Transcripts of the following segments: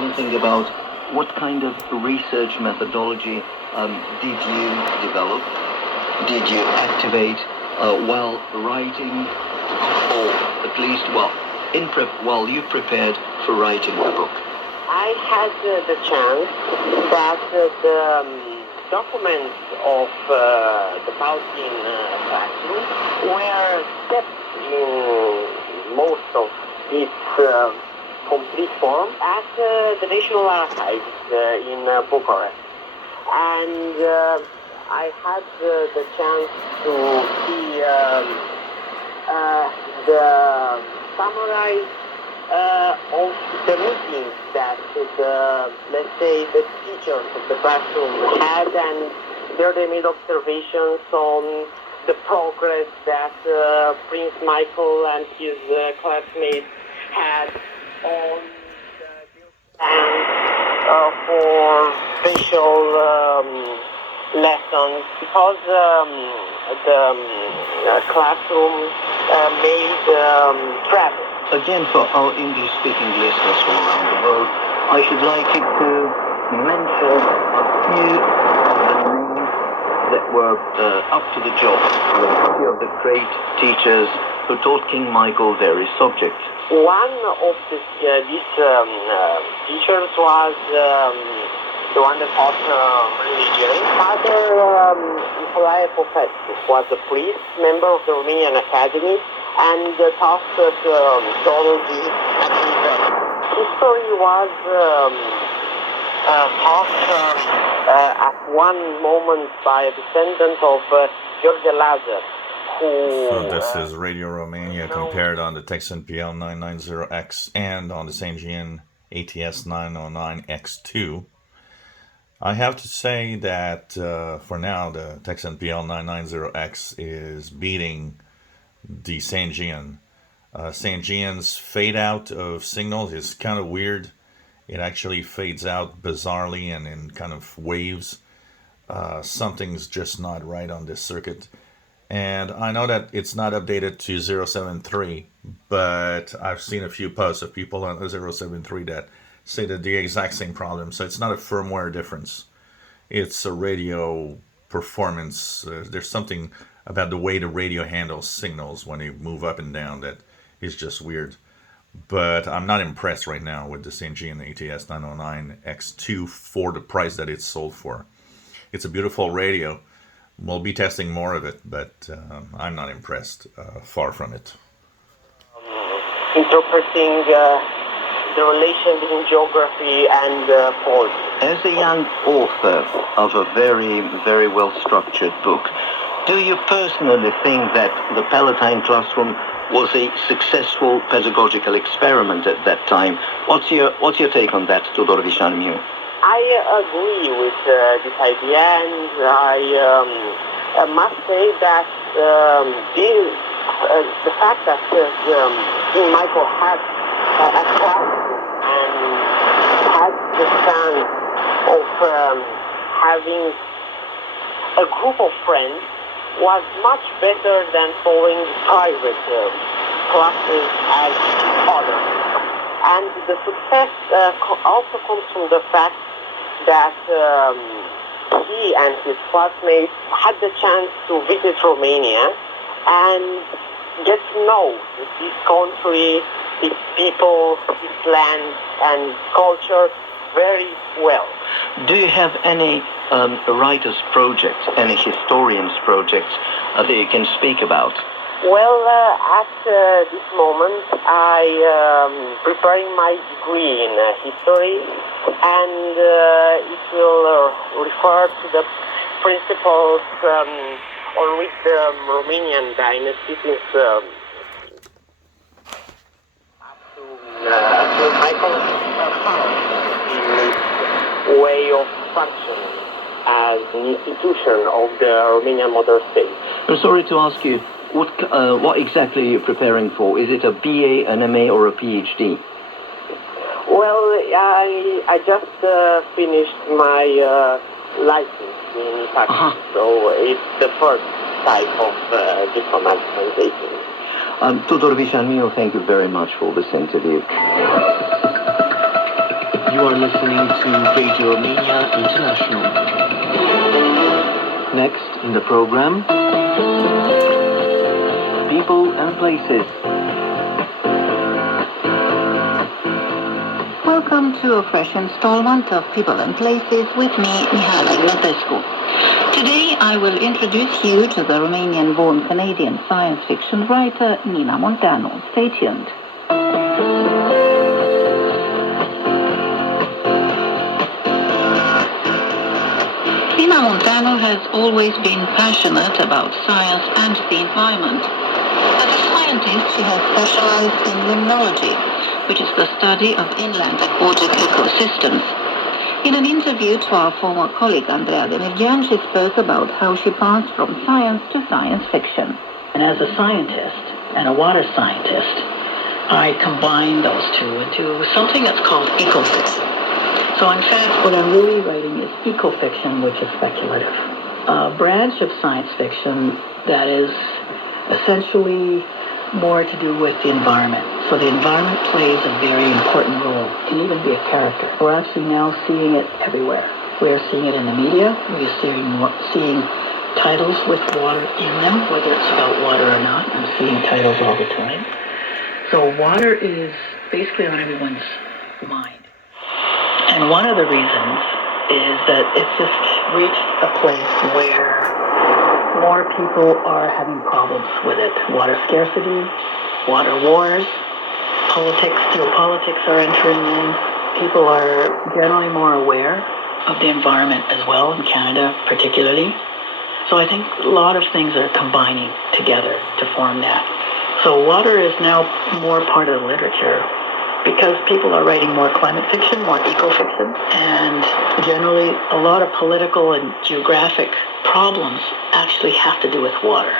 something about what kind of research methodology did you develop? Did you activate while writing, or at least while you prepared for writing the book? I had the chance that the documents of the Balkan classroom were kept in most of its complete form at the National Archives in Bucharest. And I had the chance to see the summarize of the meetings that let's say, the teachers of the classroom had, and there they made observations on the progress that Prince Michael and his classmates had on the plans for special lessons, because the classroom made travel. Again, for our English-speaking listeners from around the world, I should like you to mention a few of the names that were up to the job, a few of the great teachers who taught King Michael various subjects. One of these teachers was the one that taught religion. Father Nicolae Popescu was a priest, member of the Romanian Academy, and taught theology and history was taught at one moment by a descendant of George Lazar. So this is Radio Romania compared on the Tecsun PL-990X and on the Sangean ATS-909X2. I have to say that for now the Tecsun PL-990X is beating the Sangean. Sangean's fade out of signals is kind of weird. It actually fades out bizarrely and in kind of waves. Something's just not right on this circuit. And I know that it's not updated to 073, but I've seen a few posts of people on 073 that say that the exact same problem. So it's not a firmware difference. It's a radio performance. There's something about the way the radio handles signals when they move up and down that is just weird. But I'm not impressed right now with the Sangean ATS-909X2 for the price that it's sold for. It's a beautiful radio. We'll be testing more of it, but I'm not impressed. Far from it. Interpreting the relation between geography and politics. As a young author of a very, very well-structured book, do you personally think that the Palatine Classroom was a successful pedagogical experiment at that time? What's your take on that, Tudor Vișarmiu? I agree with this idea, and I must say that the fact that King Michael had a classroom and had the chance of having a group of friends was much better than following private classes as others. And the success also comes from the fact that he and his classmates had the chance to visit Romania and get to know this country, its people, its land and culture very well. Do you have any writers' projects, any historians' projects that you can speak about? Well, at this moment, I am preparing my degree in history, and it will refer to the principles on which the Romanian dynasty since up to Michael's in its way of functioning as an institution of the Romanian modern state. I'm sorry to ask you, what exactly are you preparing for? Is it a BA, an MA, or a PhD? Well, I just finished my license in fact, so it's the first type of diplomatic translation. Tudor Vișarmiu, thank you very much for this interview. You are listening to Radio Romania International. Next in the program, People and Places. Welcome to a fresh installment of People and Places with me, Mihaela Ignatescu. Today I will introduce you to the Romanian-born Canadian science fiction writer Nina Montano. Stay tuned. Nina Montano has always been passionate about science and the environment. As a scientist, she has specialized in limnology, which is the study of inland aquatic ecosystems. In an interview to our former colleague Andreea Demirgean, she spoke about how she passed from science to science fiction. And as a scientist and a water scientist, I combine those two into something that's called ecofiction. So in fact, what I'm really writing is ecofiction, which is speculative. A branch of science fiction that is essentially more to do with the environment. So the environment plays a very important role, can even be a character. We're actually now seeing it everywhere. We're seeing it in the media. We're seeing titles with water in them, whether it's about water or not. I'm seeing titles all the time. So water is basically on everyone's mind. And one of the reasons is that it's just reached a place where more people are having problems with it. Water scarcity, water wars, geopolitics are entering in. People are generally more aware of the environment as well, in Canada particularly. So I think a lot of things are combining together to form that. So water is now more part of the literature because people are writing more climate fiction, more eco-fiction, and generally a lot of political and geographic problems actually have to do with water.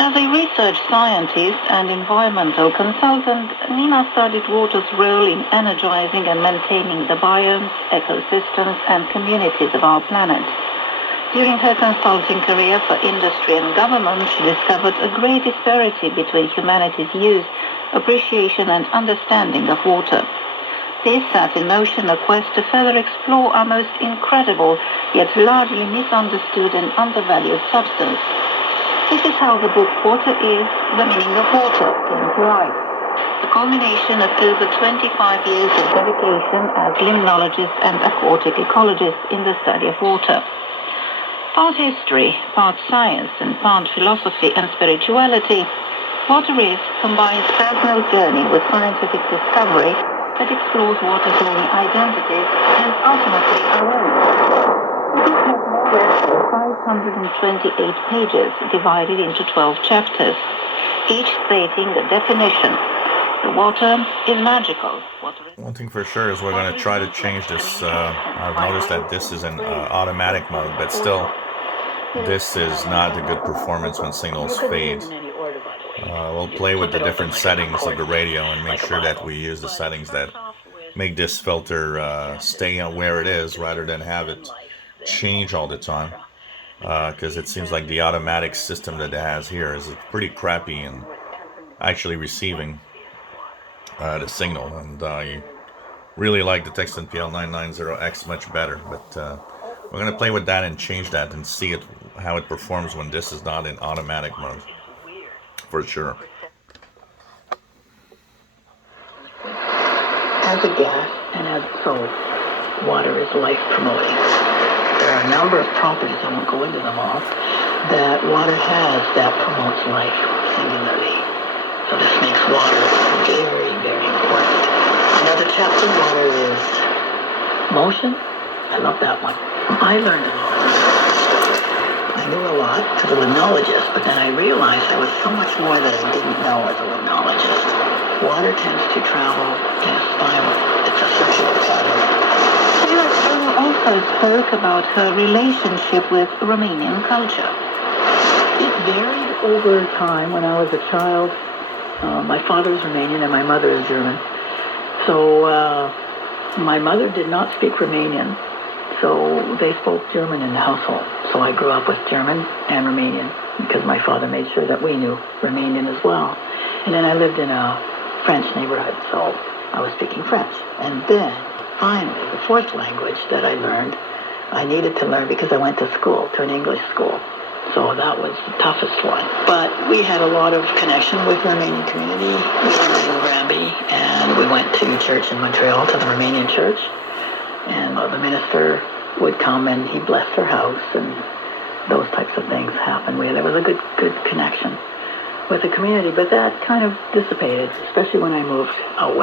As a research scientist and environmental consultant, Nina studied water's role in energizing and maintaining the biomes, ecosystems, and communities of our planet. During her consulting career for industry and government, she discovered a great disparity between humanity's use, appreciation, and understanding of water. This set in motion a quest to further explore our most incredible, yet largely misunderstood and undervalued substance. This is how the book Water Is, The Meaning of Water came to life. The culmination of over 25 years of dedication as limnologist and aquatic ecologist in the study of water. Part history, part science, and part philosophy and spirituality, Water Is combines personal journey with scientific discovery that explores water's many identities and ultimately our own. The book has more than 528 pages divided into 12 chapters, each stating the definition. The water is magical. One thing for sure is we're going to try to change this. I've noticed that this is in automatic mode, but still, this is not a good performance when signals fade. We'll play with the different settings of the radio and make sure that we use the settings that make this filter stay where it is rather than have it change all the time. Because it seems like the automatic system that it has here is pretty crappy in actually receiving the signal. And I really like the Tecsun PL-990X much better. But we're going to play with that and change that and see how it performs when this is not in automatic mode. For sure. As a gas and as a solid, water is life promoting. There are a number of properties, I won't go into them all, that water has that promotes life singularly. So this makes water very, very important. Another chapter, water is motion. I love that one. I learned a lot. I knew a lot as a limnologist, but then I realized there was so much more that I didn't know as a limnologist. Water tends to travel in a spiral. It's a circular pattern. Nina also spoke about her relationship with Romanian culture. It varied over time. When I was a child, my father was Romanian and my mother is German. So my mother did not speak Romanian. So they spoke German in the household. So I grew up with German and Romanian because my father made sure that we knew Romanian as well. And then I lived in a French neighborhood, so I was speaking French. And then finally, the fourth language that I learned, I needed to learn because I went to school, to an English school. So that was the toughest one. But we had a lot of connection with the Romanian community. We lived in Granby, and we went to church in Montreal, to the Romanian church. And the minister would come and he blessed her house, and those types of things happened. There was a good connection with the community, but that kind of dissipated, especially when I moved out west.